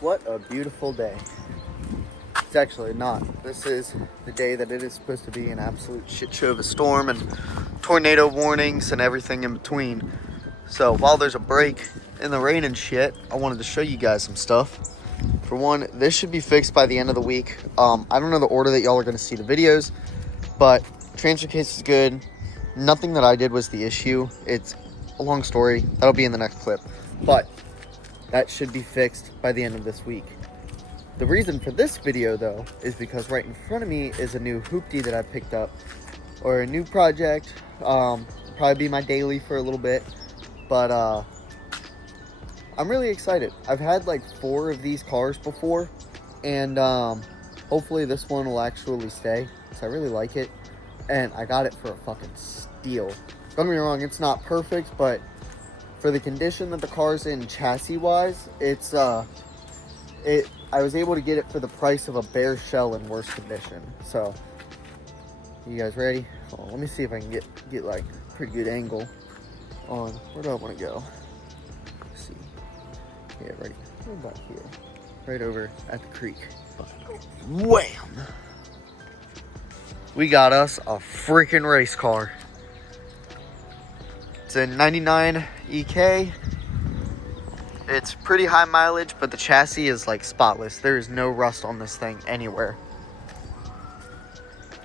What a beautiful day. It's actually not. This is the day that it is supposed to be an absolute shit show of a storm and tornado warnings and everything in between. So while there's a break in the rain and shit, I wanted to show you guys some stuff. For one, this should be fixed by the end of the week. I don't know the order that y'all are going to see the videos, but transfer case is good. Nothing that I did was the issue. It's a long story. That'll be in the next clip. But that should be fixed by the end of this week. The reason for this video, though, is because right in front of me is a new hoopty that I picked up, or a new project. Probably be my daily for a little bit, but I'm really excited. I've had like 4 of these cars before, and hopefully this one will actually stay, because I really like it, and I got it for a fucking steal. Don't get me wrong, it's not perfect, but for the condition that the car's in chassis-wise, it's I was able to get it for the price of a bare shell in worse condition. So, you guys ready? Hold on, let me see if I can get like a pretty good angle on where do I want to go. Let's see. Yeah, right about here. Right over at the creek. Wham! We got us a freaking race car. It's a 99 EK. It's pretty high mileage, but the chassis is like spotless. There is no rust on this thing anywhere.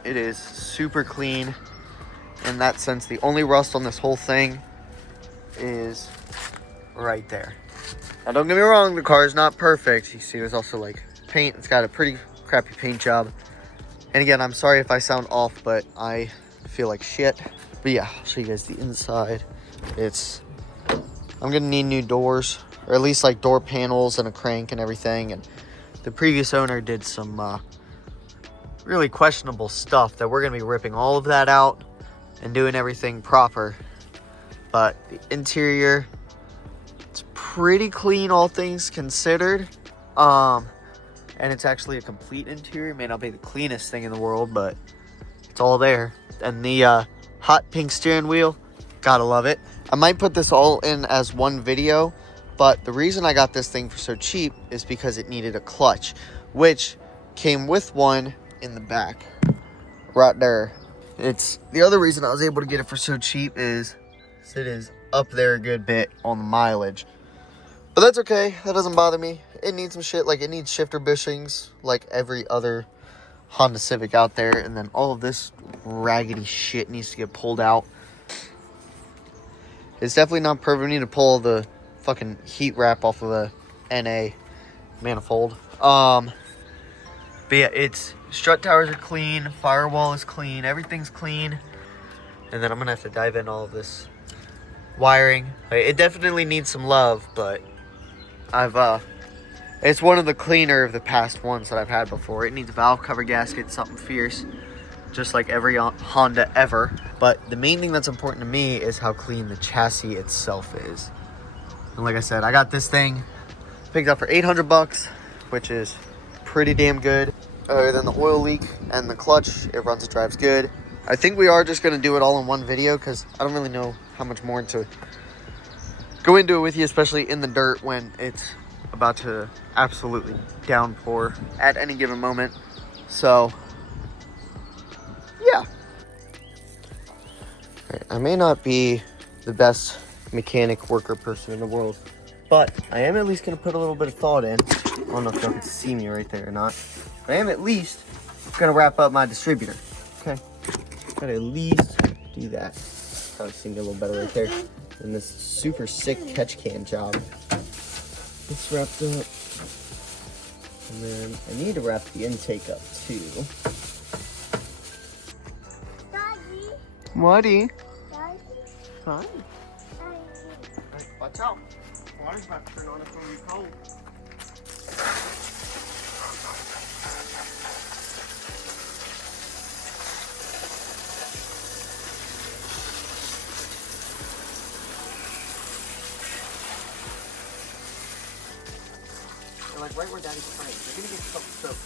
It is super clean in that sense. The only rust on this whole thing is right there. Now don't get me wrong, the car is not perfect. You see there's also like paint. It's got a pretty crappy paint job. And again, I'm sorry if I sound off, but I feel like shit. But yeah, I'll show you guys the inside. I'm gonna need new doors, or at least like door panels and a crank and everything. And the previous owner did some really questionable stuff that we're gonna be ripping all of that out and doing everything proper. But the interior, it's pretty clean, all things considered. And it's actually a complete interior. It may not be the cleanest thing in the world, but it's all there. And the hot pink steering wheel, gotta love it. I might put this all in as one video, but the reason I got this thing for so cheap is because it needed a clutch, which came with one in the back right there. It's the other reason I was able to get it for so cheap is it is up there a good bit on the mileage. But that's okay, that doesn't bother me. It needs some shit, like it needs shifter bushings like every other Honda Civic out there, and then all of this raggedy shit needs to get pulled out. It's definitely not perfect. We need to pull the fucking heat wrap off of the NA manifold. But yeah, it's strut towers are clean, firewall is clean, everything's clean. And then I'm gonna have to dive in all of this wiring. It definitely needs some love, but it's one of the cleaner of the past ones that I've had before. It needs valve cover gasket, something fierce, just like every Honda ever. But the main thing that's important to me is how clean the chassis itself is. And like I said, I got this thing picked up for 800 bucks, which is pretty damn good. Other than the oil leak and the clutch, it runs and drives good. I think we are just gonna do it all in one video because I don't really know how much more to go into it with you, especially in the dirt when it's about to absolutely downpour at any given moment. So yeah, I may not be the best mechanic worker person in the world, but I am at least gonna put a little bit of thought in. I don't know if y'all can see me right there or not. I am at least gonna wrap up my distributor. Okay, gotta at least do that. Probably see me a little better right there. And this super sick catch can job. It's wrapped up. And then I need to wrap the intake up too. Daddy. Buddy. Daddy. Hi. Daddy. Watch out. Water's about to turn on, it's gonna be cold. They're like right where Daddy's praying. They're gonna get soaked.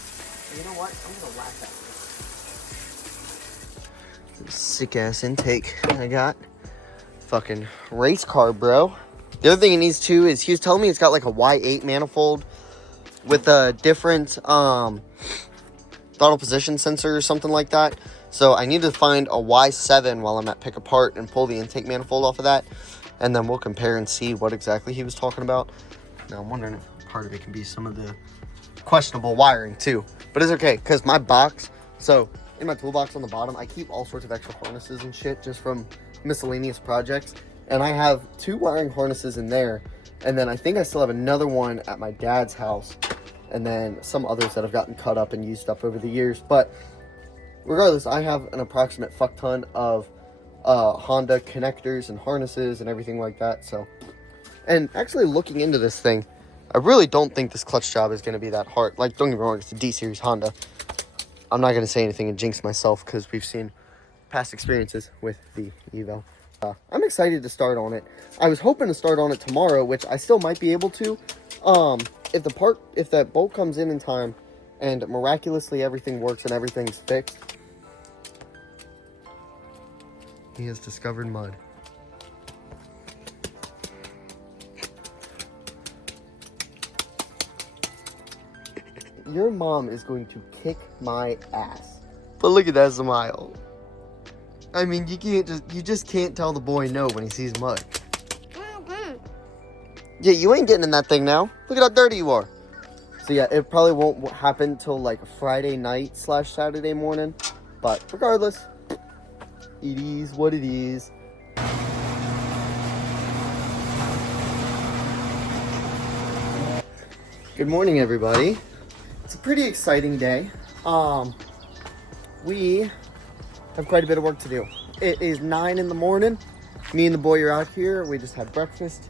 And you know what? I'm gonna laugh at this. Sick ass intake I got. Fucking race car, bro. The other thing it needs too is he was telling me it's got like a Y8 manifold. with a different throttle position sensor or something like that. So I need to find a Y7 while I'm at Pick Apart and pull the intake manifold off of that. And then we'll compare and see what exactly he was talking about. Now I'm wondering if part of it can be some of the questionable wiring too. But it's okay, because my box, so in my toolbox on the bottom, I keep all sorts of extra harnesses and shit just from miscellaneous projects. And I have 2 wiring harnesses in there. And then I think I still have another one at my dad's house. And then some others that have gotten cut up and used up over the years. But regardless, I have an approximate fuck ton of Honda connectors and harnesses and everything like that. So, and actually looking into this thing, I really don't think this clutch job is going to be that hard. Like, don't get me wrong, it's a D-Series Honda. I'm not going to say anything and jinx myself because we've seen past experiences with the Evo. I'm excited to start on it. I was hoping to start on it tomorrow, which I still might be able to. If that bolt comes in time and miraculously everything works and everything's fixed. He has discovered mud. Your mom is going to kick my ass. But look at that smile. I mean, you just can't tell the boy no when he sees mud. Yeah, you ain't getting in that thing now. Look at how dirty you are. So yeah, it probably won't happen till like Friday night / Saturday morning. But regardless, it is what it is. Good morning, everybody. It's a pretty exciting day. We have quite a bit of work to do. It is 9 in the morning. Me and the boy are out here. We just had breakfast.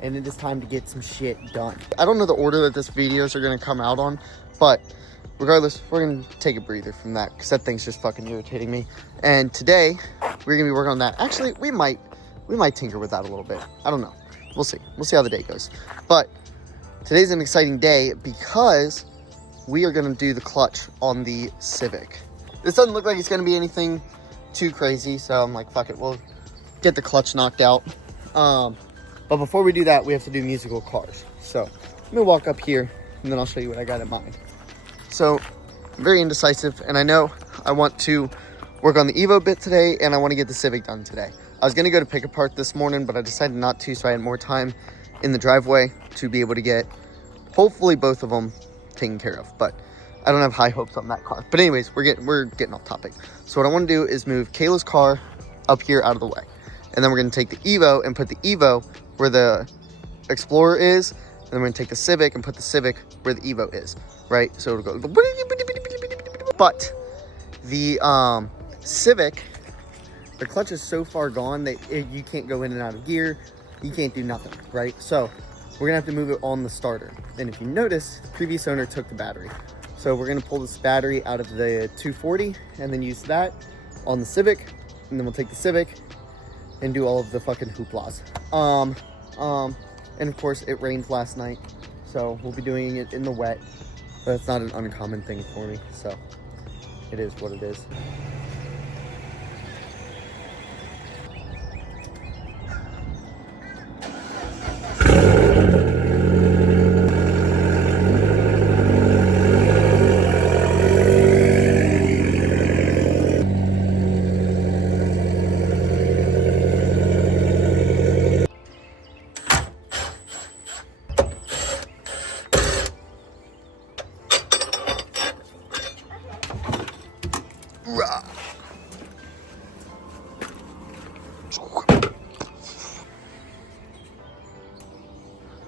And it is time to get some shit done. I don't know the order that this videos are going to come out on, but regardless, we're going to take a breather from that because that thing's just fucking irritating me. And today, we're going to be working on that. Actually, we might tinker with that a little bit. I don't know. We'll see. We'll see how the day goes. But today's an exciting day because we are going to do the clutch on the Civic. This doesn't look like it's going to be anything too crazy, so I'm like, fuck it. We'll get the clutch knocked out. But before we do that, we have to do musical cars. So let me walk up here and then I'll show you what I got in mind. So I'm very indecisive, and I know I want to work on the Evo bit today and I want to get the Civic done today. I was going to go to Pick Apart this morning, but I decided not to, so I had more time in the driveway to be able to get hopefully both of them taken care of. But I don't have high hopes on that car. But anyways, we're getting off topic. So what I want to do is move Kayla's car up here out of the way. And then we're going to take the Evo and put the Evo where the Explorer is, and then we're going to take the Civic and put the Civic where the Evo is, right? So it'll go, but the Civic, the clutch is so far gone that you can't go in and out of gear, you can't do nothing, right? So we're going to have to move it on the starter. And if you notice, previous owner took the battery. So we're going to pull this battery out of the 240 and then use that on the Civic, and then we'll take the Civic and do all of the fucking hooplas. And of course it rained last night, so we'll be doing it in the wet. But it's not an uncommon thing for me, so it is what it is.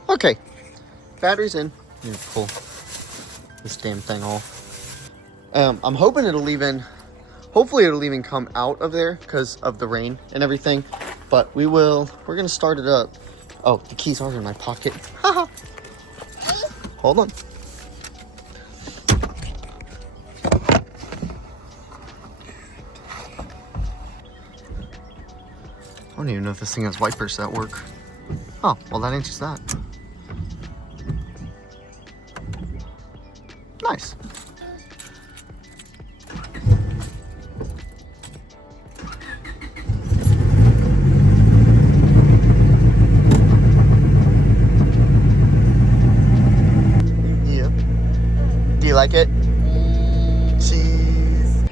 Okay, battery's in. I'm gonna pull this damn thing off. I'm hoping hopefully it'll even come out of there because of the rain and everything. But we're gonna start it up. Oh, the keys are in my pocket. Hold on. I don't even know if this thing has wipers that work. Oh, well that answers that. Nice. Yeah. like it? Cheese.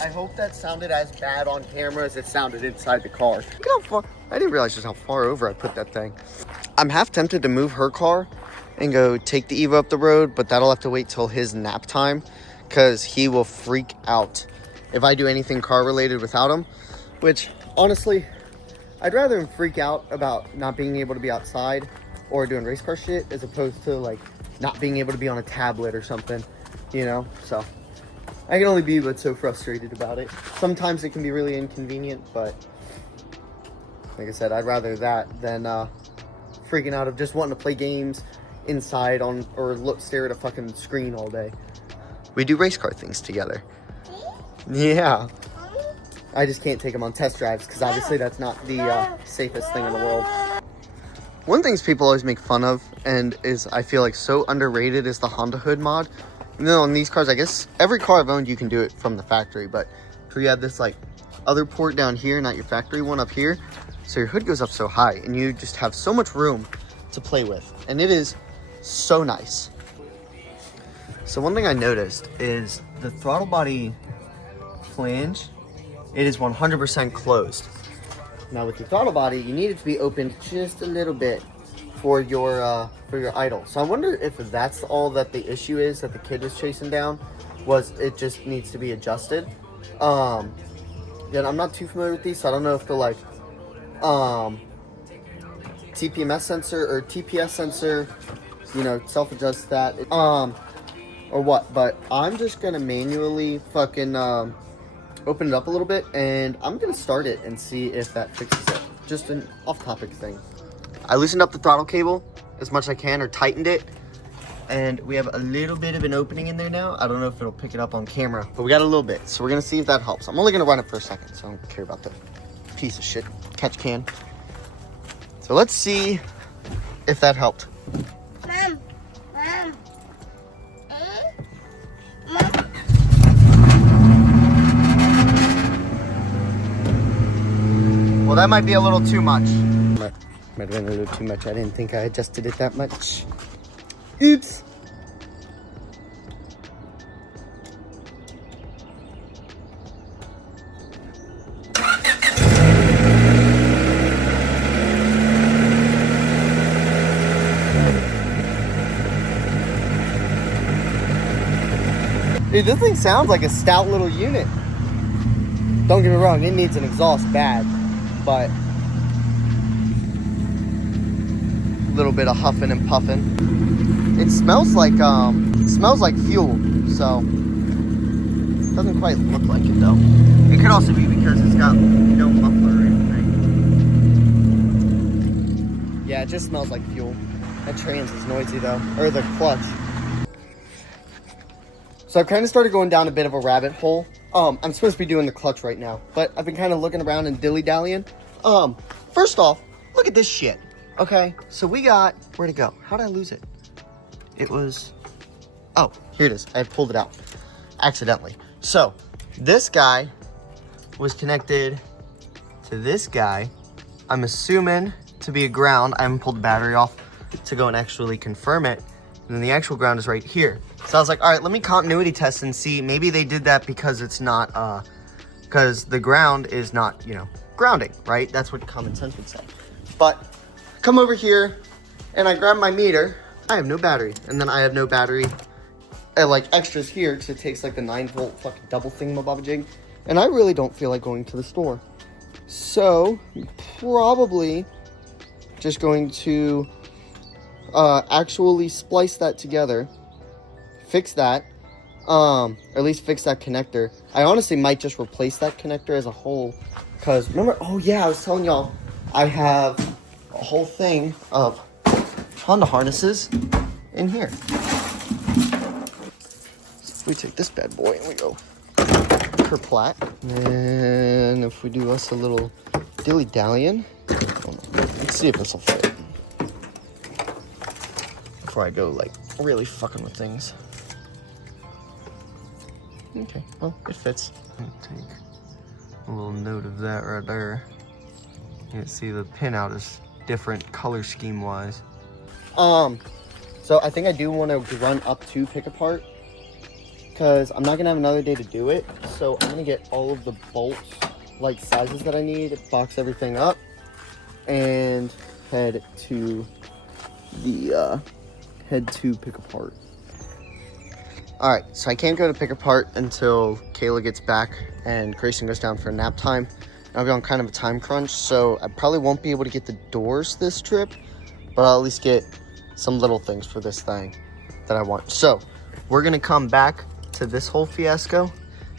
I hope that sounded as bad on camera as it sounded inside the car. Look how far, I didn't realize just how far over I put that thing. I'm half tempted to move her car and go take the Evo up the road, but that'll have to wait till his nap time because he will freak out if I do anything car related without him, which honestly, I'd rather him freak out about not being able to be outside or doing race car shit as opposed to like not being able to be on a tablet or something, you know? So I can only be but so frustrated about it. Sometimes it can be really inconvenient, but like I said, I'd rather that than freaking out of just wanting to play games inside on or stare at a fucking screen all day. We do race car things together. Yeah. I just can't take him on test drives because obviously that's not the safest thing in the world. One thing people always make fun of and is I feel like so underrated is the Honda Hood mod. You know, on these cars, I guess every car I've owned, you can do it from the factory, but for you have this like other port down here, not your factory one up here. So your hood goes up so high and you just have so much room to play with. And it is so nice. So one thing I noticed is the throttle body flange, it is 100% closed. Now with the throttle body, you need it to be opened just a little bit for your idle. So I wonder if that's all that the issue is that the kid was chasing down, was it just needs to be adjusted. Again, I'm not too familiar with these, so I don't know if the like TPMS sensor or TPS sensor, you know, self-adjusts that or what, but I'm just gonna manually fucking open it up a little bit and I'm gonna start it and see if that fixes it. Just an off-topic thing. I loosened up the throttle cable as much as I can, or tightened it, and we have a little bit of an opening in there now. I don't know if it'll pick it up on camera, but we got a little bit, so we're gonna see if that helps. I'm only gonna run it for a second, so I don't care about the piece of shit catch can. So let's see if that helped. Mom. Well, that might be a little too much. Might have been a little too much. I didn't think I adjusted it that much. Oops. Dude, this thing sounds like a stout little unit. Don't get me wrong, it needs an exhaust bad, but a little bit of huffing and puffing. It smells like fuel, so it doesn't quite look like it though. It could also be because it's got no muffler or anything. Yeah, it just smells like fuel. That trans is noisy though, or the clutch. So I've kind of started going down a bit of a rabbit hole. I'm supposed to be doing the clutch right now, but I've been kind of looking around and dilly-dallying. First off, look at this shit. Okay, so we got, where'd it go? How'd I lose it? It was, oh, here it is. I pulled it out accidentally. So this guy was connected to this guy. I'm assuming to be a ground. I haven't pulled the battery off to go and actually confirm it. And then the actual ground is right here. So I was like, all right, let me continuity test and see. Maybe they did that because it's not, because the ground is not, you know, grounding, right? That's what common sense would say. But come over here and I grab my meter. I have no battery. And then I have no battery, like extras here, because it takes like the 9-volt fucking double thingamabobajig. And I really don't feel like going to the store. So probably just going to actually splice that together, fix that, or at least fix that connector. I honestly might just replace that connector as a whole, because remember, oh yeah, I was telling y'all, I have a whole thing of Honda harnesses in here. So if we take this bad boy and we go kerplat, and if we do us a little dilly-dallying, oh Let's see if this will fit. Before I go, like, really fucking with things. Okay, well, it fits. Take a little note of that right there. You can see the pinout is different color scheme wise. So I think I do want to run up to pick apart because I'm not gonna have another day to do it. So I'm gonna get all of the bolts, like sizes that I need, box everything up, and head to pick apart. All right, so I can't go to pick apart until Kayla gets back and Grayson goes down for nap time. I'll be on kind of a time crunch, so I probably won't be able to get the doors this trip, but I'll at least get some little things for this thing that I want. So we're gonna come back to this whole fiasco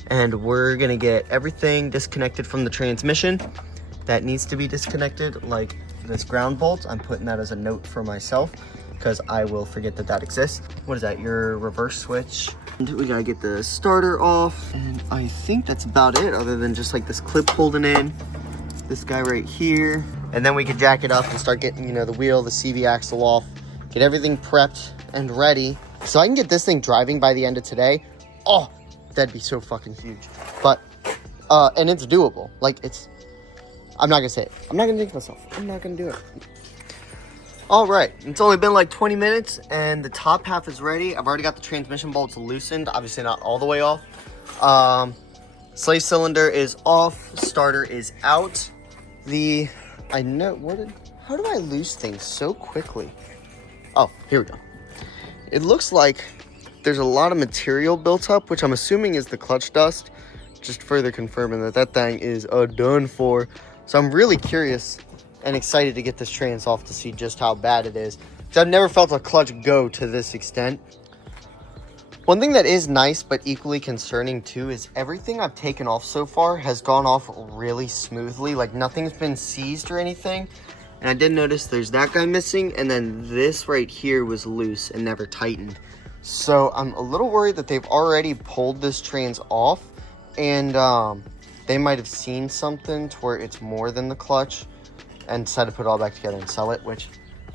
and we're gonna get everything disconnected from the transmission that needs to be disconnected, like this ground bolt. I'm putting that as a note for myself because I will forget that that exists. What is that, your reverse switch? And we gotta get the starter off, and I think that's about it, other than just like this clip holding in, this guy right here, and then we can jack it up and start getting, you know, the wheel, the CV axle off, get everything prepped and ready, so I can get this thing driving by the end of today. Oh, that'd be so fucking huge. But, and it's doable. Like, I'm not gonna say it. I'm not gonna think myself. I'm not gonna do it. All right, it's only been like 20 minutes and the top half is ready. I've already got the transmission bolts loosened, obviously not all the way off. Slave cylinder is off, starter is out. How do I lose things so quickly? Oh, here we go. It looks like there's a lot of material built up, which I'm assuming is the clutch dust. Just further confirming that that thing is done for. So I'm really curious and excited to get this trans off to see just how bad it is, because I've never felt a clutch go to this extent. One thing that is nice but equally concerning too is everything I've taken off so far has gone off really smoothly. Like, nothing's been seized or anything. And I did notice there's that guy missing, and then this right here was loose and never tightened. So I'm a little worried that they've already pulled this trans off, and they might have seen something to where it's more than the clutch and decided to put it all back together and sell it, which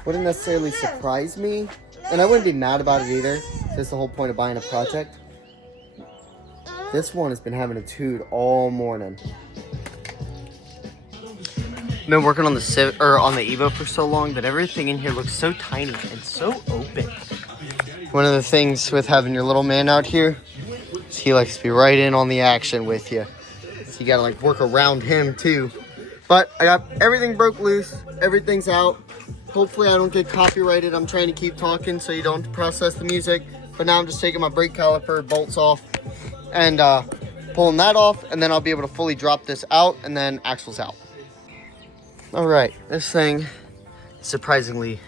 wouldn't necessarily surprise me. And I wouldn't be mad about it either. That's the whole point of buying a project. This one has been having a toot all morning. Been working on the Evo for so long that everything in here looks so tiny and so open. One of the things with having your little man out here is he likes to be right in on the action with you. So you gotta like work around him too. But I got everything broke loose. Everything's out. Hopefully I don't get copyrighted. I'm trying to keep talking so you don't process the music. But now I'm just taking my brake caliper bolts off and pulling that off. And then I'll be able to fully drop this out, and then axle's out. All right, this thing surprisingly,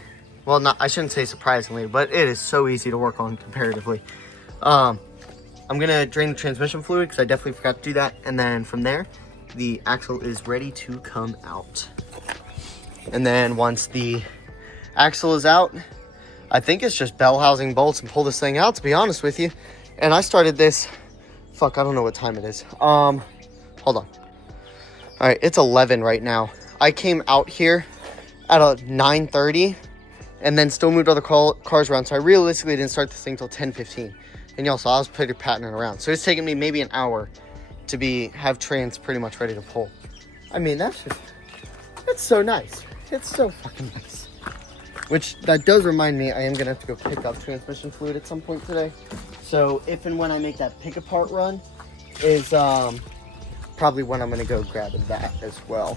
well, not, I shouldn't say surprisingly, but it is so easy to work on comparatively. I'm gonna drain the transmission fluid because I definitely forgot to do that. And then from there, the axle is ready to come out. And then once the axle is out, I think it's just bell housing bolts and pull this thing out, to be honest with you. And I started this, I don't know what time it is. Hold on. All right, it's 11 right now. I came out here at 9:30 and then still moved other cars around. So I realistically didn't start this thing till 10:15. And y'all saw I was pitter-patting around. So it's taken me maybe an hour to have trans pretty much ready to pull. I mean, that's so nice. It's so fucking nice. Which, that does remind me, I am gonna have to go pick up transmission fluid at some point today. So if and when I make that pick apart run is probably when I'm gonna go grab that as well.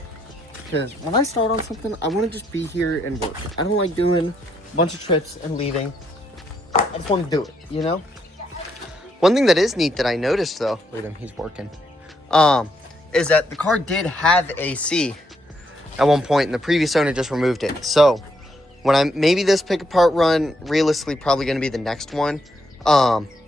Because when I start on something, I wanna just be here and work. I don't like doing a bunch of trips and leaving. I just wanna do it, you know? One thing that is neat that I noticed though, look at him, he's working, is that the car did have AC at one point and the previous owner just removed it. So when maybe this pick apart run, realistically probably gonna be the next one.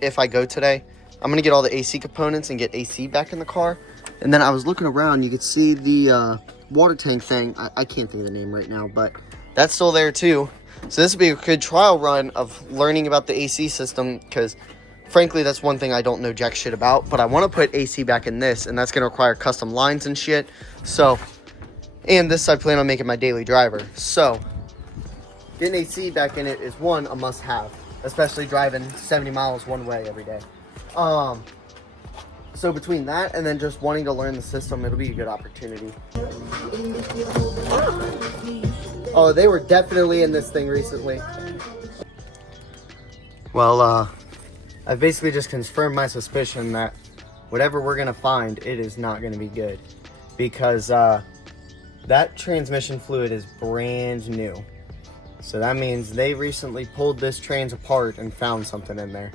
If I go today, I'm gonna get all the AC components and get AC back in the car. And then I was looking around, you could see the water tank thing. I can't think of the name right now, but that's still there too. So this would be a good trial run of learning about the AC system, because frankly, that's one thing I don't know jack shit about, but I want to put AC back in this, and that's going to require custom lines and shit. So And this I plan on making my daily driver. So, getting AC back in it is one, a must have. Especially driving 70 miles one way every day. So between that and then just wanting to learn the system, it'll be a good opportunity. Oh, they were definitely in this thing recently. Well, I've basically just confirmed my suspicion that whatever we're gonna find, it is not gonna be good. Because that transmission fluid is brand new. So that means they recently pulled this trans apart and found something in there.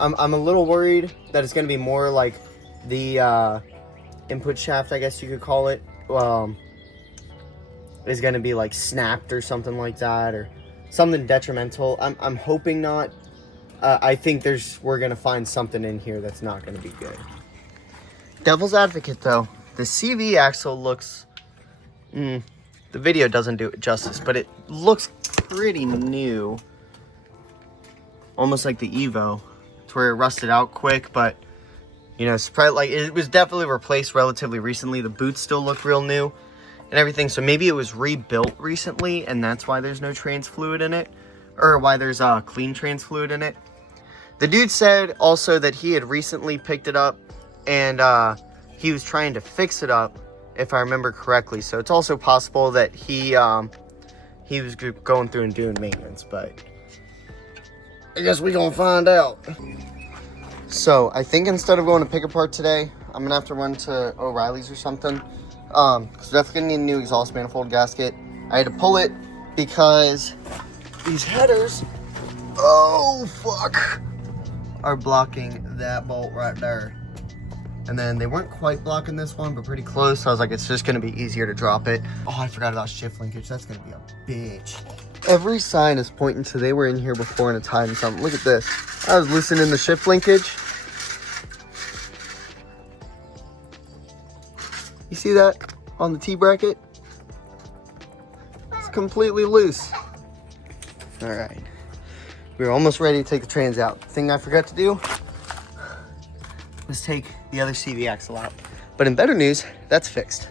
I'm a little worried that it's going to be more like the input shaft, I guess you could call it, is going to be like snapped or something like that, or something detrimental. I'm hoping not. I think we're going to find something in here that's not going to be good. Devil's advocate though, the CV axle looks, the video doesn't do it justice, but it looks pretty new. Almost like the Evo. Where it rusted out quick, but you know, like it was definitely replaced relatively recently. The boots still look real new and everything, so maybe it was rebuilt recently and that's why there's no trans fluid in it, or why there's clean trans fluid in it. The dude said also that he had recently picked it up and he was trying to fix it up, if I remember correctly. So it's also possible that he was going through and doing maintenance, but I guess we gonna find out. So I think instead of going to pick apart today, I'm gonna have to run to O'Reilly's or something. Cause we're definitely gonna need a new exhaust manifold gasket. I had to pull it because these headers, oh fuck, are blocking that bolt right there. And then they weren't quite blocking this one, but pretty close. So I was like, it's just gonna be easier to drop it. Oh, I forgot about shift linkage. That's gonna be a bitch. Every sign is pointing to they were in here before and it's hiding something. Look at this. I was loosening the shift linkage. You see that on the T-bracket? It's completely loose. All right. We're almost ready to take the trans out. The thing I forgot to do was take the other CV axle out. But in better news, that's fixed.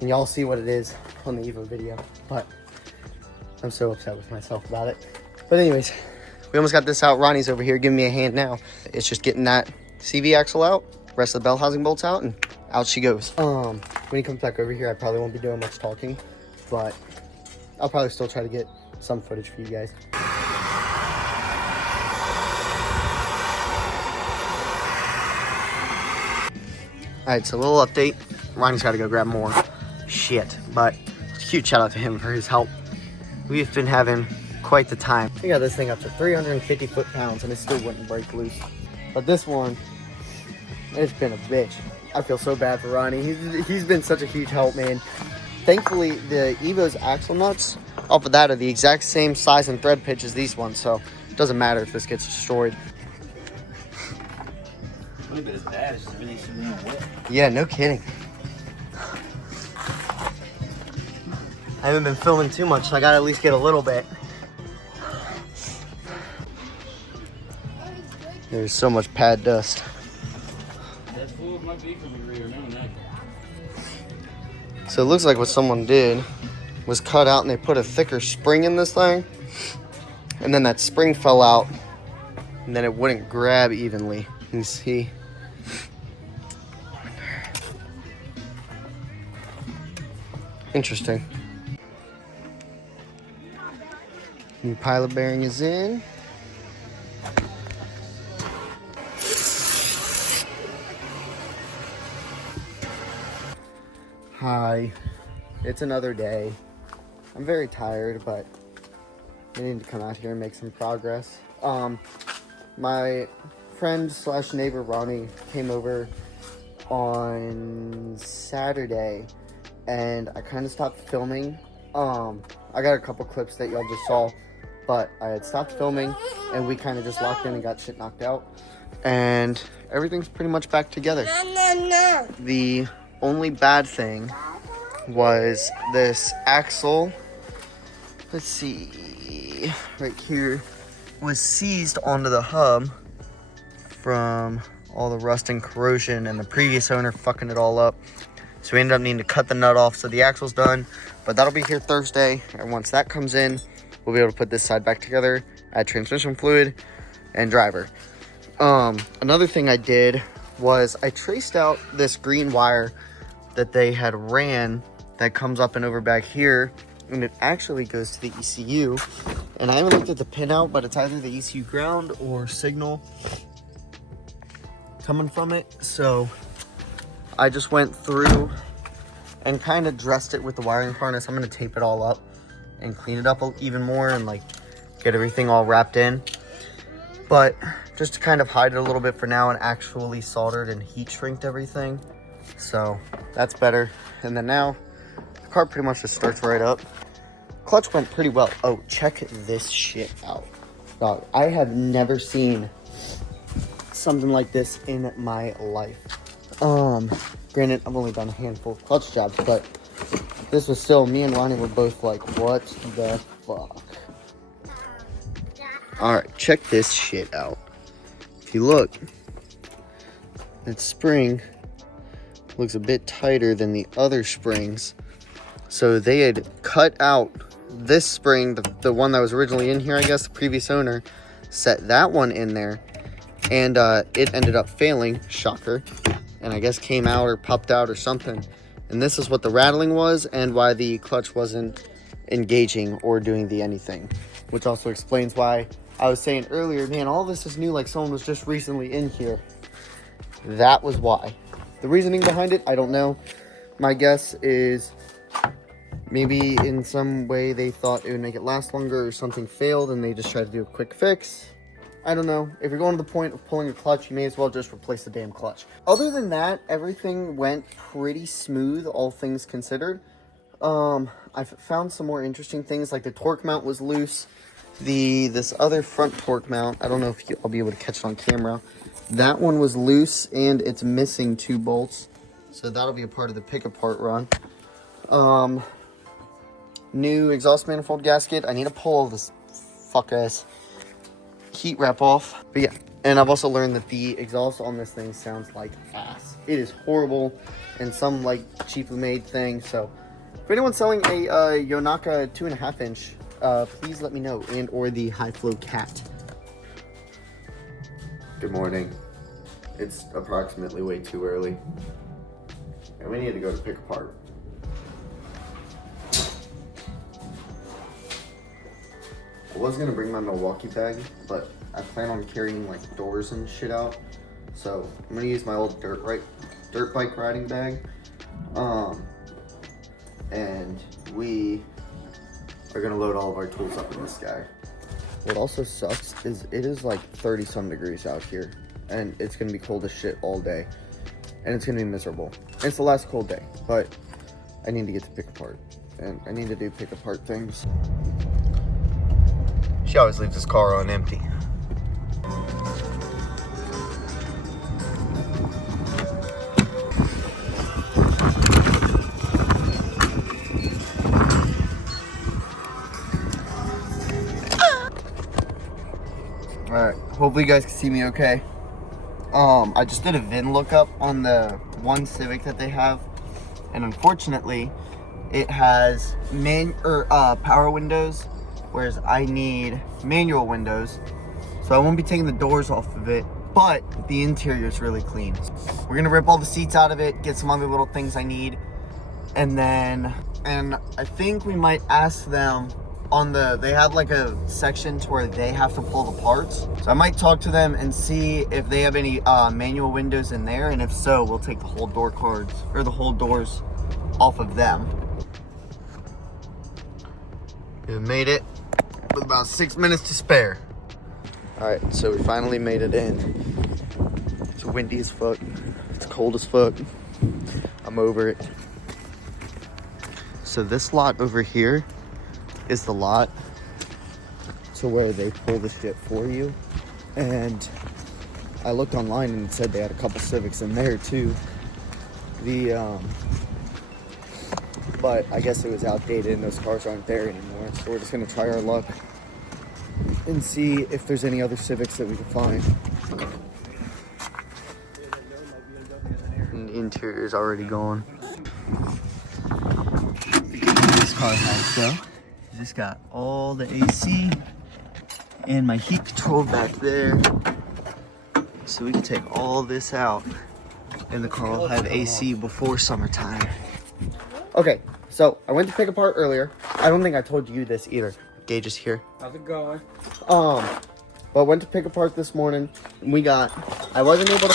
And y'all see what it is on the Evo video. But I'm so upset with myself about it. But anyways, we almost got this out. Ronnie's over here giving me a hand now. It's just getting that CV axle out, rest of the bell housing bolts out, and out she goes. When he comes back over here, I probably won't be doing much talking, but I'll probably still try to get some footage for you guys. All right, so a little update. Ronnie's got to go grab more shit, but huge shout out to him for his help. We've been having quite the time. We got this thing up to 350 foot-pounds and it still wouldn't break loose. But this one, it's been a bitch. I feel so bad for Ronnie. He's been such a huge help, man. Thankfully, the Evo's axle nuts off of that are the exact same size and thread pitch as these ones, so it doesn't matter if this gets destroyed. Look at this bad. It's really wet. Yeah, no kidding. I haven't been filming too much, so I gotta at least get a little bit. There's so much pad dust. That's full of my vehicle remember that. So it looks like what someone did was cut out and they put a thicker spring in this thing. And then that spring fell out and then it wouldn't grab evenly. You can see. Interesting. New pilot bearing is in. Hi, it's another day. I'm very tired, but I need to come out here and make some progress. My friend slash neighbor Ronnie came over on Saturday and I kind of stopped filming. I got a couple clips that y'all just saw, but I had stopped filming and we kind of just locked in and got shit knocked out. And everything's pretty much back together. The only bad thing was this axle, let's see, right here, was seized onto the hub from all the rust and corrosion and the previous owner fucking it all up. So we ended up needing to cut the nut off. So the axle's done, but that'll be here Thursday. And once that comes in, we'll be able to put this side back together, add transmission fluid and driver. Another thing I did was I traced out this green wire that they had ran that comes up and over back here, and it actually goes to the ECU. And I haven't looked at the pin out, but it's either the ECU ground or signal coming from it. So I just went through and kind of dressed it with the wiring harness. I'm going to tape it all up and clean it up even more and like get everything all wrapped in. But just to kind of hide it a little bit for now, and actually soldered and heat shrinked everything. So that's better. And then now the car pretty much just starts right up. Clutch went pretty well. Oh, check this shit out. Dog, I have never seen something like this in my life. Granted, I've only done a handful of clutch jobs, but this was still, me and Ronnie were both like, what the fuck? Alright, check this shit out. If you look, that spring looks a bit tighter than the other springs. So they had cut out this spring, the one that was originally in here, I guess, the previous owner, set that one in there, and it ended up failing, shocker, and I guess came out or popped out or something. And this is what the rattling was and why the clutch wasn't engaging or doing the anything, which also explains why I was saying earlier, man, all this is new, like someone was just recently in here. That was why. The reasoning behind it, I don't know. My guess is maybe in some way they thought it would make it last longer or something failed and they just tried to do a quick fix. I don't know. If you're going to the point of pulling a clutch, you may as well just replace the damn clutch. Other than that, everything went pretty smooth, all things considered. I've found some more interesting things, like the torque mount was loose. This other front torque mount, I don't know if I'll be able to catch it on camera. That one was loose and it's missing 2 bolts. So that'll be a part of the pick apart run. New exhaust manifold gasket. I need to pull this fuck ass heat wrap off. But yeah, and I've also learned that the exhaust on this thing sounds like ass. It is horrible and some like cheaply made thing. So if anyone's selling a Yonaka 2.5 inch, please let me know, and or the high flow cat. Good morning. It's approximately way too early, and we need to go to pick apart. I was gonna bring my Milwaukee bag, but I plan on carrying like doors and shit out, so I'm gonna use my old dirt bike riding bag. And we are gonna load all of our tools up in this guy. What also sucks is it is like 30 some degrees out here, and it's gonna be cold as shit all day, and it's gonna be miserable. And it's the last cold day, but I need to get to pick apart, and I need to do pick apart things. She always leaves this car on empty. Alright, hopefully you guys can see me okay. I just did a VIN lookup on the one Civic that they have, and unfortunately it has power windows, whereas I need manual windows. So I won't be taking the doors off of it, but the interior is really clean. We're gonna rip all the seats out of it, get some other little things I need, and I think we might ask them they have like a section to where they have to pull the parts. So I might talk to them and see if they have any manual windows in there, and if so, we'll take the whole door cards or the whole doors off of them. We made it with about 6 minutes to spare. All right, so we finally made it in. It's windy as fuck. It's cold as fuck. I'm over it. So this lot over here is the lot to where they pull the shit for you. And I looked online and it said they had a couple Civics in there too. But I guess it was outdated and those cars aren't there anymore. So we're just gonna try our luck and see if there's any other Civics that we can find. And the interior is already gone. This car has though. Just got all the AC and my heat control back there. So we can take all this out and the car will have AC before summertime. Okay, so I went to pick apart earlier. I don't think I told you this either. Gage is here. How's it going? But I went to pick apart this morning. And I wasn't able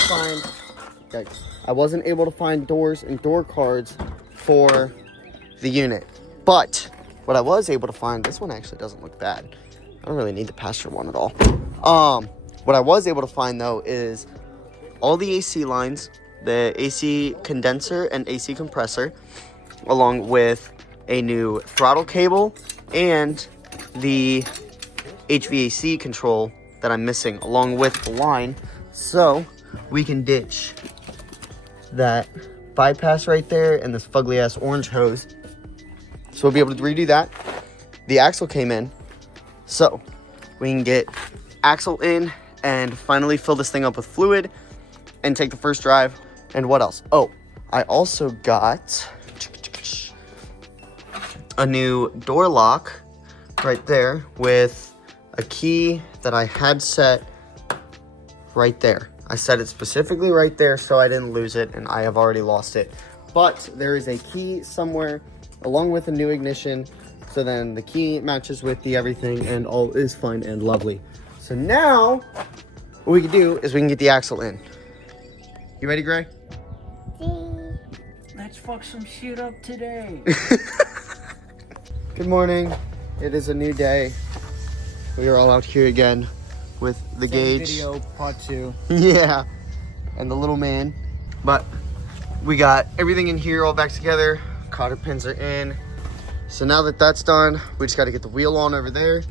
to find doors and door cards for the unit. But what I was able to find, this one actually doesn't look bad. I don't really need the passenger one at all. What I was able to find though is all the AC lines, the AC condenser and AC compressor, along with a new throttle cable and the HVAC control that I'm missing, along with the line, so we can ditch that bypass right there and this fugly ass orange hose. So we'll be able to redo that. The axle came in, so we can get axle in and finally fill this thing up with fluid and take the first drive. And what else? Oh, I also got a new door lock right there with a key that I had set right there. I set it specifically right there so I didn't lose it, and I have already lost it. But there is a key somewhere along with a new ignition, so then the key matches with the everything and all is fine and lovely. So now what we can do is we can get the axle in. You ready, Gray? Let's fuck some shit up today. Good morning. It is a new day. We are all out here again with the Gage. Video part 2. Yeah, and the little man. But we got everything in here all back together. Cotter pins are in. So now that that's done, we just got to get the wheel on over there,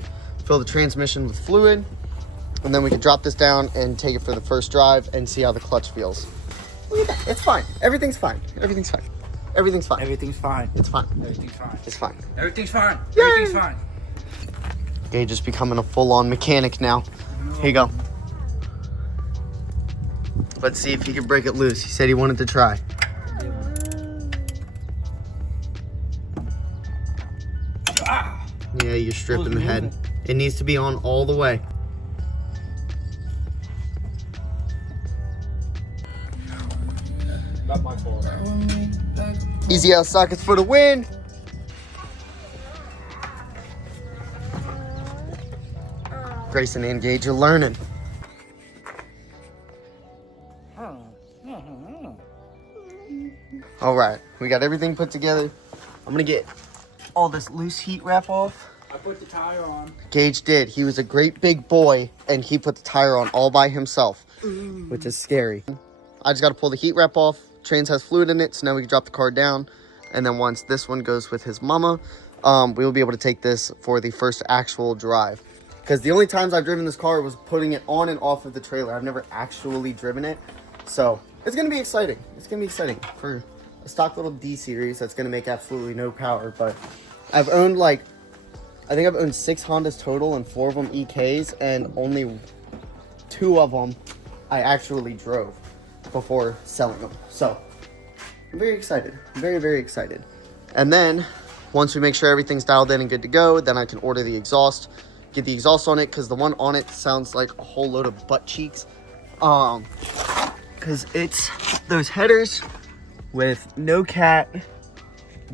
fill the transmission with fluid, and then we can drop this down and take it for the first drive and see how the clutch feels. Look at that. It's fine. Everything's fine. Everything's fine. Everything's fine. Everything's fine. It's fine. Everything's fine. It's fine. Everything's fine. Yay! Everything's fine. Gage is becoming a full-on mechanic now. Here you go. Let's see if he can break it loose. He said he wanted to try. Yeah, you're stripping the head. It needs to be on all the way. Not my fault. Easy out sockets for the win. Grayson and Gage are learning. All right, we got everything put together. I'm gonna get all this loose heat wrap off. I put the tire on. Gage did. He was a great big boy and he put the tire on all by himself, which is scary. I just gotta pull the heat wrap off. Trains has fluid in it, so now we can drop the car down. And then once this one goes with his mama, we will be able to take this for the first actual drive. Because the only times I've driven this car was putting it on and off of the trailer. I've never actually driven it. So it's gonna be exciting. It's gonna be exciting for a stock little D series that's gonna make absolutely no power. But I've owned I think I've owned 6 Hondas total and 4 of them EKs, and only 2 of them I actually drove before selling them. So I'm very excited. Very, very excited. And then once we make sure everything's dialed in and good to go, then I can order the exhaust, get the exhaust on it, because the one on it sounds like a whole load of butt cheeks. Because it's those headers with no cat,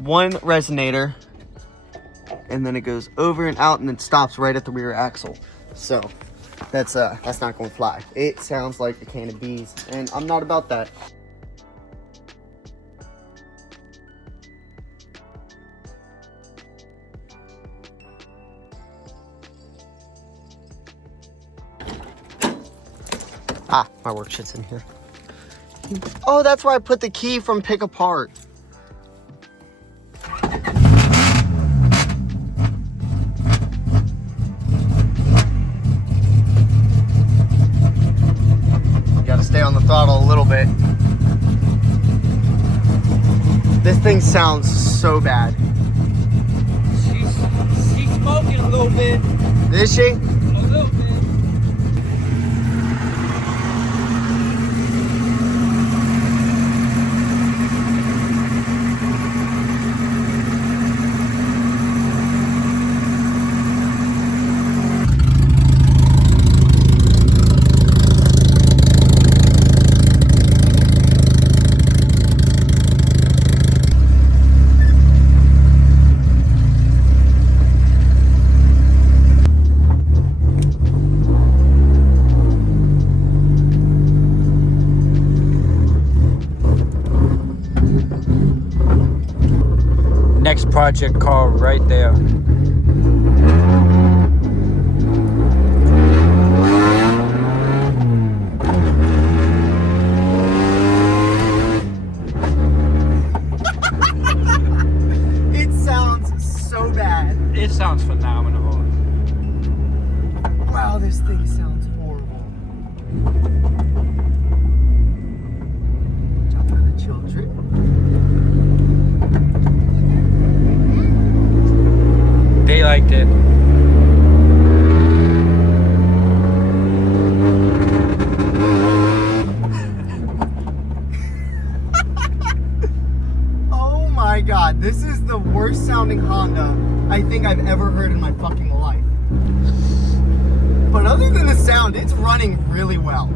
1 resonator, and then it goes over and out and it stops right at the rear axle. So that's not gonna fly. It sounds like a can of bees, and I'm not about that. Ah, my work shit's in here. Oh, that's where I put the key from Pick Apart. Gotta stay on the throttle a little bit. This thing sounds so bad. She's smoking a little bit. Is she? A little bit. next project car right there. It sounds so bad. It sounds phenomenal. Wow, this thing sounds horrible. Watch out for the children. They liked it. Oh my god, this is the worst sounding Honda I think I've ever heard in my fucking life. But other than the sound, it's running really well.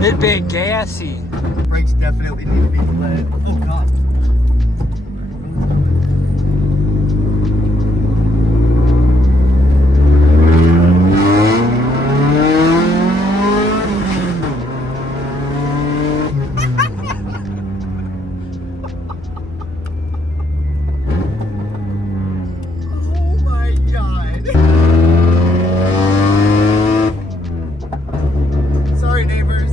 It been gassy. Brakes definitely need to be bled. Oh god. Oh my god. Sorry, neighbors.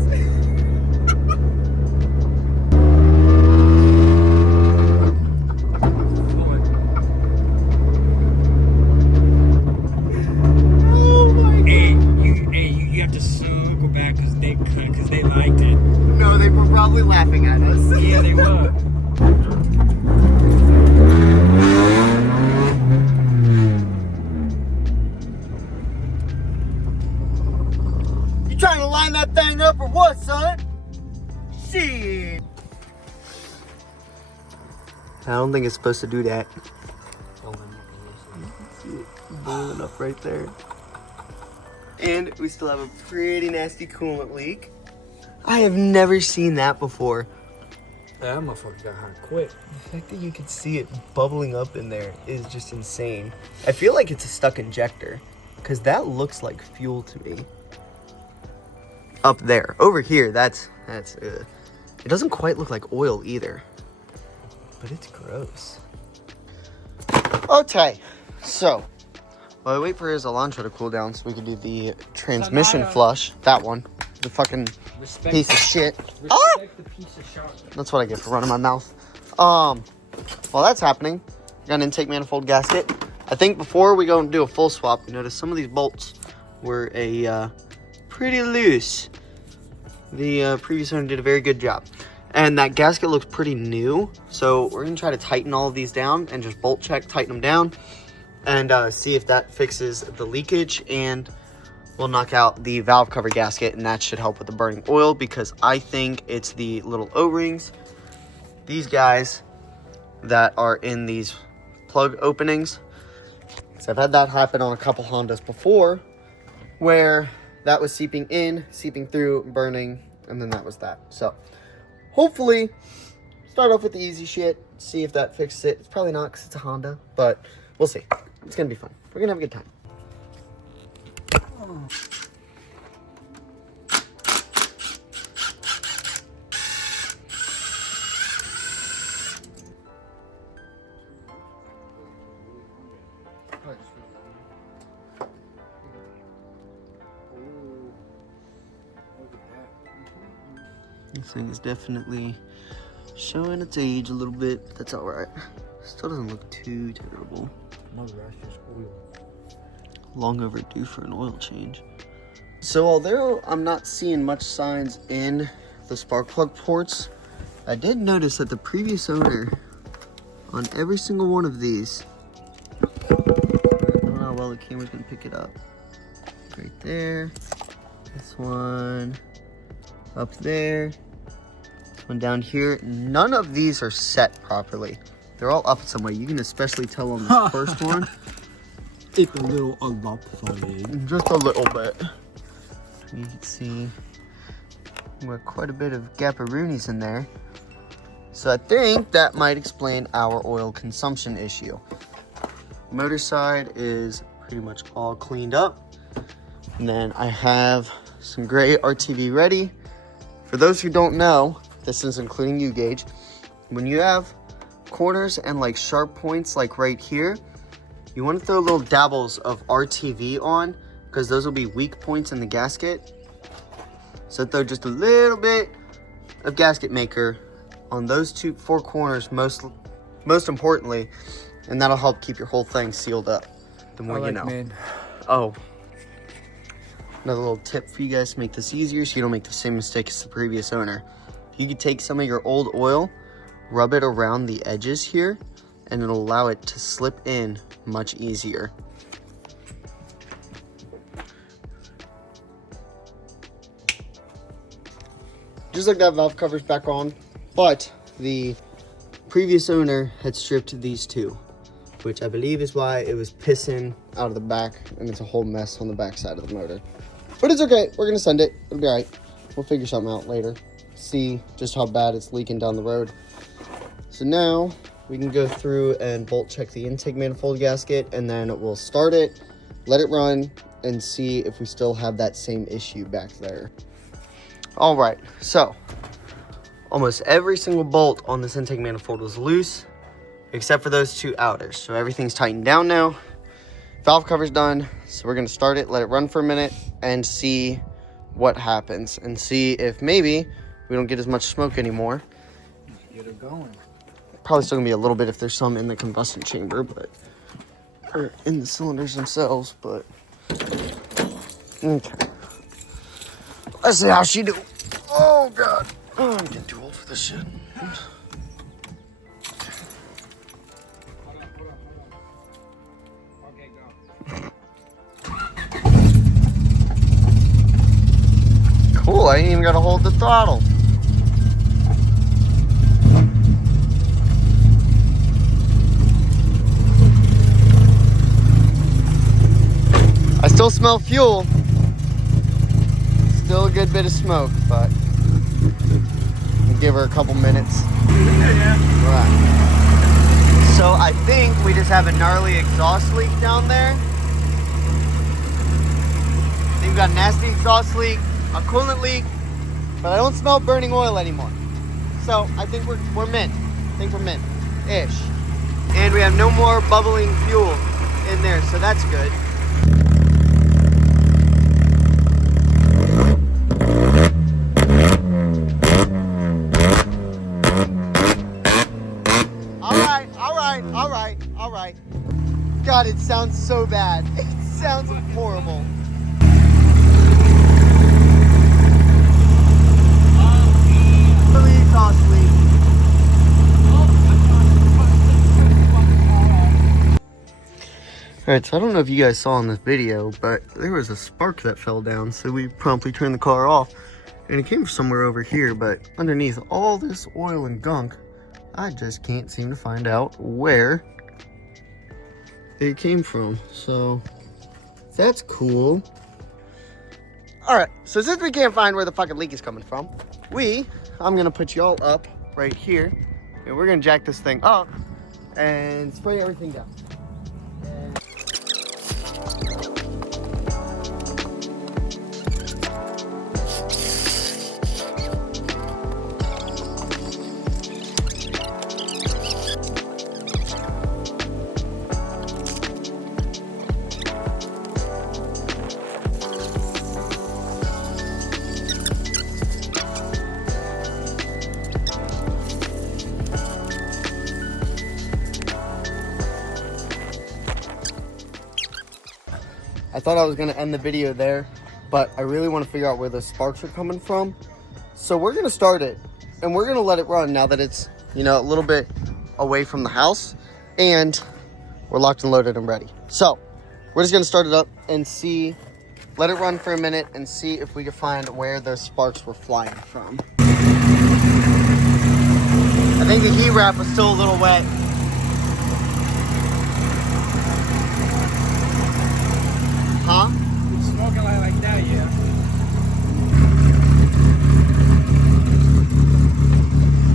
Oh my god. You have to circle back because they liked it. No, they were probably laughing at us. Yeah, they were. You trying to line that thing up or what, son? Shit. I don't think it's supposed to do that. Boiling up right there. And we still have a pretty nasty coolant leak. I have never seen that before. That motherfucker got hot quick. The fact that you can see it bubbling up in there is just insane. I feel like it's a stuck injector because that looks like fuel to me. Up there, over here, that's it doesn't quite look like oil either, but it's gross. Okay, so while I wait for his Elantra to cool down so we can do the transmission Sonata. flush, that one, the fucking Respect, piece of shit. respect the piece of shit. That's what I get for running my mouth. While that's happening, got an intake manifold gasket. I think before we go and do a full swap, you notice some of these bolts were pretty loose. The previous owner did a very good job. And that gasket looks pretty new. So we're gonna try to tighten all of these down and just bolt check, tighten them down, and see if that fixes the leakage, and we'll knock out the valve cover gasket, and that should help with the burning oil, because I think it's the little O-rings, these guys that are in these plug openings. So I've had that happen on a couple Hondas before, where that was seeping in, seeping through, burning, and then that was that. So hopefully start off with the easy shit, see if that fixes it. It's probably not because it's a Honda, but we'll see. It's gonna be fun. We're gonna have a good time. This thing is definitely showing its age a little bit, but that's all right. Still doesn't look too terrible. That's just oil. Long overdue for an oil change. So although I'm not seeing much signs in the spark plug ports, I did notice that the previous owner, on every single one of these, I don't know how well the camera's gonna pick it up. Right there, this one, up there, this one down here. None of these are set properly. They're all up some way. You can especially tell on this first one. It's a little up funny. Just a little bit. You can see we're quite a bit of gapparoonies in there. So I think that might explain our oil consumption issue. Motor side is pretty much all cleaned up. And then I have some gray RTV ready. For those who don't know, this is including U-gauge, when you have corners and like sharp points like right here, you want to throw little dabbles of RTV on, because those will be weak points in the gasket. So throw just a little bit of gasket maker on those four corners most importantly, and that'll help keep your whole thing sealed up. The more you know. Man. Oh, another little tip for you guys to make this easier so you don't make the same mistake as the previous owner. You could take some of your old oil, rub it around the edges here, and it'll allow it to slip in much easier. Just like that, valve cover's back on, but the previous owner had stripped these two, which I believe is why it was pissing out of the back, and it's a whole mess on the back side of the motor. But it's okay, we're gonna send it, it'll be all right. We'll figure something out later. See just how bad it's leaking down the road. So now we can go through and bolt check the intake manifold gasket, and then we'll start it, let it run, and see if we still have that same issue back there. All right, so almost every single bolt on this intake manifold was loose, except for those two outers. So everything's tightened down now. Valve cover's done, so we're gonna start it, let it run for a minute, and see what happens, and see if maybe we don't get as much smoke anymore. Get it going. Probably still gonna be a little bit if there's some in the combustion chamber, but or in the cylinders themselves, but okay. Let's see how she do. Oh god. Oh, I'm getting too old for this shit. Okay, go. Cool, I ain't even gotta hold the throttle. I still smell fuel. Still a good bit of smoke, but we'll give her a couple minutes. Yeah. Right. So I think we just have a gnarly exhaust leak down there. I think we've got a nasty exhaust leak, a coolant leak, but I don't smell burning oil anymore. So I think we're mint. I think we're mint-ish. And we have no more bubbling fuel in there, so that's good. All right. God, it sounds so bad. It sounds horrible. Exhaust leak. Alright, so I don't know if you guys saw in this video, but there was a spark that fell down, so we promptly turned the car off. And it came from somewhere over here, but underneath all this oil and gunk, I just can't seem to find out where it came from. So that's cool. All right, so since we can't find where the fucking leak is coming from, I'm gonna put y'all up right here, and we're gonna jack this thing up and spray everything down. I thought I was gonna end the video there, but I really want to figure out where the sparks are coming from. So we're gonna start it, and we're gonna let it run now that it's, you know, a little bit away from the house, and we're locked and loaded and ready. So we're just gonna start it up and see, let it run for a minute and see if we can find where those sparks were flying from. I think the heat wrap was still a little wet. Huh? It's smoking like that, yeah.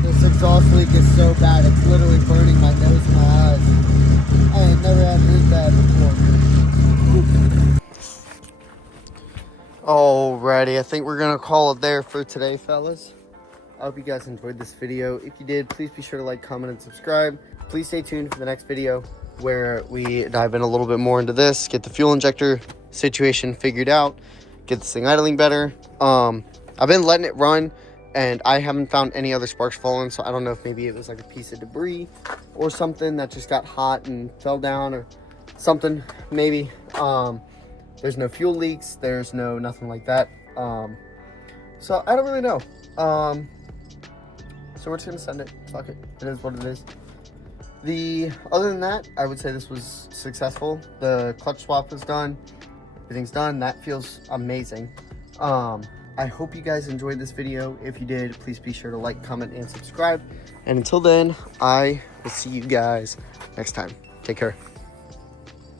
This exhaust leak is so bad, it's literally burning my nose and my eyes. I ain't never had this bad before. Alrighty, I think we're gonna call it there for today, fellas. I hope you guys enjoyed this video. If you did, please be sure to like, comment, and subscribe. Please stay tuned for the next video where we dive in a little bit more into this, get the fuel injector situation figured out, get this thing idling better. I've been letting it run, and I haven't found any other sparks falling, so I don't know if maybe it was like a piece of debris or something that just got hot and fell down or something, maybe. There's no fuel leaks, there's nothing like that. So I don't really know. So we're just gonna send it. Fuck it. It is what it is. Other than that, I would say this was successful. The clutch swap is done. Everything's done. That feels amazing. I hope you guys enjoyed this video. If you did, please be sure to like, comment, and subscribe. And until then, I will see you guys next time. Take care.